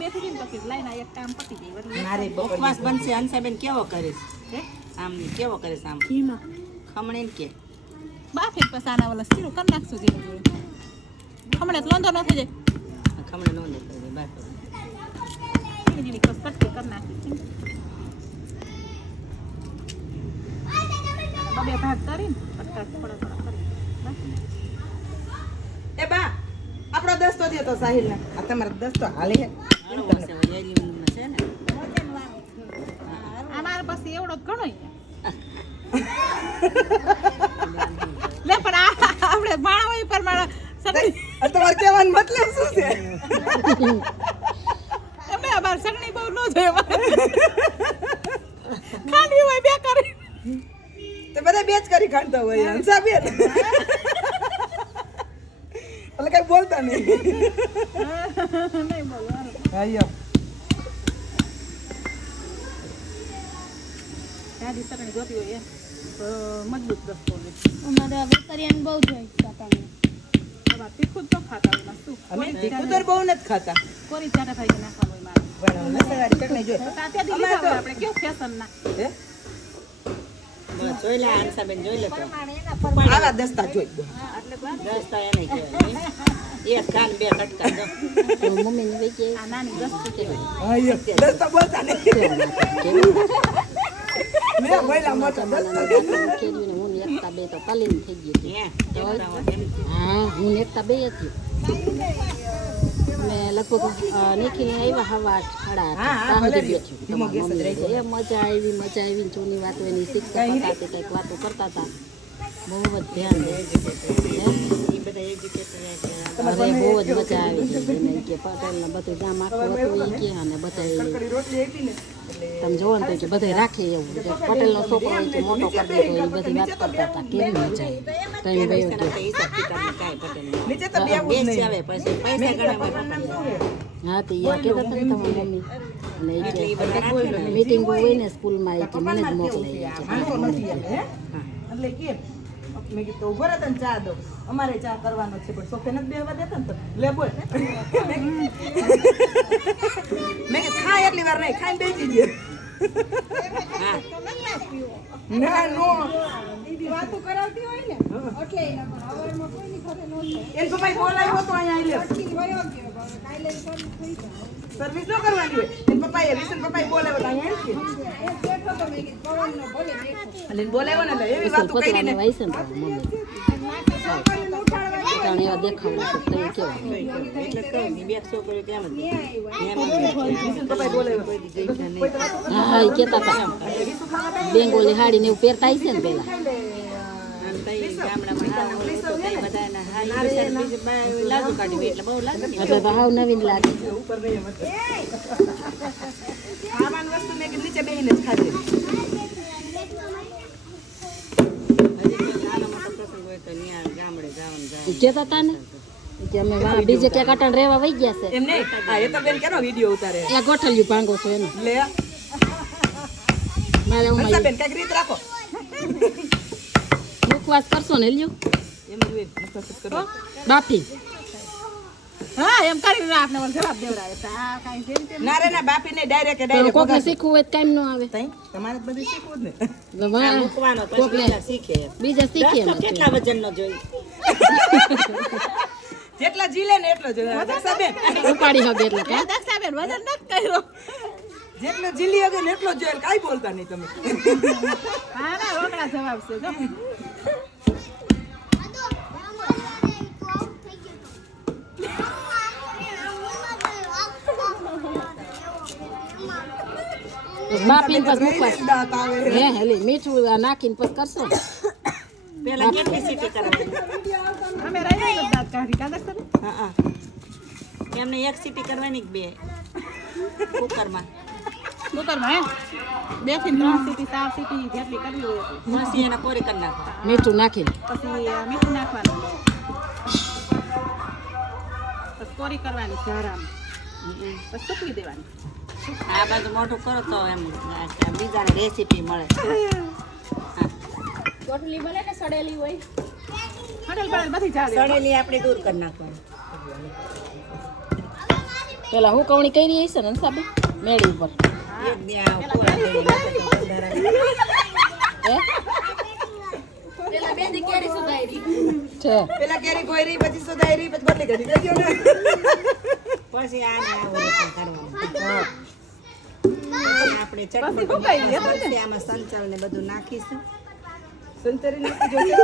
બેઠી હતી ને તો લાઈન એક કામ પતી ગઈ મારે ઉપવાસ બનશે હંસાબેન કેવો કરીશ આમ કેવો કરીશ આમ ઘીમાં ખમણીને કે બાફી પછી આના વાળા શીરું કરી નાખશું ધીરે ધીરે ખમણે તો લોંધો ન થઈ જાય ખમણે નો દે કરી બાફી જેવી કટકી કરી નાખી બે ભાગ કરીને કટકા થોડા થોડા કરી એ બા આપણો દસ્તો દે તો સાહિલ ને આ તમારો દસ્તો હાલે છે ને અમારા પાસે એવડો જ ઘણો લે પણ આપણે માણા હોય પર માણા તમારે કહેવાનો મતલબ શું છે અમે અમાર સગણી બહુ ન જોઈએ ખાંડવી હોય બે કરી તે બધા બેચ કરી ખાંડતા હોય હંસાબેન એટલે કઈ બોલતા નહીં નહીં બોલવાનું આયો ત્યાંથી સગણી જોતી હોય તો મજબૂત દસ્તો હોય અમારા વેતરિયાને બહુ જોઈ કાકાને તમારે તીખું જ તો ખાતા હોય શું અમે તીખું બહુ નથી ખાતા કોરી ચાટા ભાઈ નાખવાનું હોય મારે પણ લસણવાળી ચટણી જોઈએ ત્યાંથી લીધા હોય આપણે કેવું ફેશન ના હે જોઈ લે હંસાબેન જોઈ લે તો આવા દસ્તા જોઈ દસ્તા એને કહેવાય એક કાન બે કટકા દો મમ્મીને વહી ગઈ આ નાની દસ્તી કહેવાય આયો દસ્તા બોલતા નહીં મે બોલા મોટા દસ્તા કેરીને હું ને એકતા બે તો પલીન થઈ ગઈ હતી. હા હું ને એકતા બે હતી મેં લગભગ નીકળીને આવ્યા હવા 8:30 એ મજા આવી ને જૂની વાતો એની શીખતા હતા તે કંઈક વાતો કરતા હતા બહુ જ ધ્યાન દે અરે બહુ જ મજા આવી એને કે પટેલને બધું ગામ આખું હતું એ કે અને બધા તમે જોવો ને તો કે બધા રાખે એવું કે પટેલનો છોકરો હોય કે મોટો કરી દે તો એ બધી વાત કરતા હતા કેવી મજા આવી કઈ ગયો નીચે તો બેવું નહીં આવે પછી પૈસા ગણાવે હા તો યા કહેતા હતા ને તમારી મમ્મી અને એ કે મીટિંગ હોય ને સ્કૂલમાં એ કે મને જ મોકલે વાંધો નથી હે એટલે કે મેં કીધું ઉભો રહે તને ચા દો અમારે ચા કરવાનો છે પણ સોફે નથી બેહવા દેતા ને તો લે બોલ મેં કીધું ખા એટલી વાર નહીં ખાઈને બેસી ગયે ના નો દીદી વાતો કરાવતી હોય ને એટલે એના પર હવારમાં કોઈની ઘરે ન એન પપ્પાએ બોલાવ્યો તો અહીંયા આવી પછી વયો ગયો કાલે સર્વિસ થઈ જાય સર્વિસ ન કરવાની હોય એન પપ્પાએ વિશન પપ્પાએ બોલાવ્યો તો અહીંયા આવી એક બેઠો તો મેં કીધું પવનનો ભલે બેઠો એટલે બોલાવ્યો ને એટલે એવી વાતો કરી ને વાઈસ ને મમ્મી કારણ એવા દેખાવું છે તો એ કેવા એટલે કઈ બે છોકરીઓ કેમ જ વિશન પપ્પાએ બોલાવ્યો હા એ કહેતા હતા બેંગોલી હાડી ને એવું પહેરતા હશે ને પેલા લાગુ કાઢી એટલે બહુ લાગે એટલે તો હાવ નવીન લાગે ઉપર નહીં મત ખાવાની વસ્તુ મેં કીધું નીચે બેહીને જ ખાજે કહેતા હતા ને કે અમે બીજે ક્યાંક અટાણ રહેવા વહી ગયા છે એમ નહીં હા એ તો બેન કેનો વિડિયો ઉતારે એ ગોઠલિયું ભાંગો છો એનો લે મારે હંસા બેન કઈક રીત રાખો મુખવાસ કરશો ને લ્યો એમ જોઈએ નફરત કરો બાફી હા એમ કરીને આપણે ઓલ જવાબ દેવરાય આ કાઈ જેમ તેમ ના રે ના બાપી ને ડાયરેક્ટ તો ડાયરેક્ટ કોકને શીખવું હોય તો કામ ન આવે તઈ તમારે બધું શીખવું જ ને એટલે વાહ, મૂકવાનો કોક લે. પછી શીખે બીજા શીખે દસ તો કેટલા વજન નો જોઈ જેટલા જીલે ને એટલો જ હંસા બેન ઉપાડી હવે એટલે કાંઈ. દક્ષાબેન વજન નથી કર્યો જેટલો જીલી હગે ને એટલો જ જોઈએ કાઈ બોલતા નહીં તમે હા ના રોકડા જવાબ છે જો બાફીને પછી મુખવાસ દાંત આવે હે હેલી મીઠું નાખીને પછી કરશો ને પેલા કેટલી સીટી કરવાની અમે રહી દાંત કાઢી કાઢા સર હા હા એમને એક સીટી કરવાની કે બે કુકરમાં કુકરમાં હે 2 થી 3 સીટી 4 સીટી જેટલી કરવી હોય એટલી. પછી એને કોરી કરી નાખો મીઠું નાખીને પછી મીઠું નાખવાનું પછી કોરી કરવાની જરામ પછી સૂકવી દેવાની આ બાજુ મોટું કરો તો એમ બીજાને રેસીપી મળે રોટલી બને ને સડેલી હોય હડલ બડલ બધી ચાલે સડેલી આપણે દૂર કરી નાખવાની પેલા હુકવણી કરી હશે ને સાબે મેળી ઉપર એક દે આ કોણ કરી નાખે તો વધારે. હે પેલા બે દી કેરી સુધારી છે પેલા કેરી ગોયરી પછી સુધારી પછી બદલી કરી દેજો ને પછી આને આવું રીતનું કરવાનું. હા આપણે ચટણી આમાં સંચળ ને બધું નાખીશું. સંતરી નાખી જોશે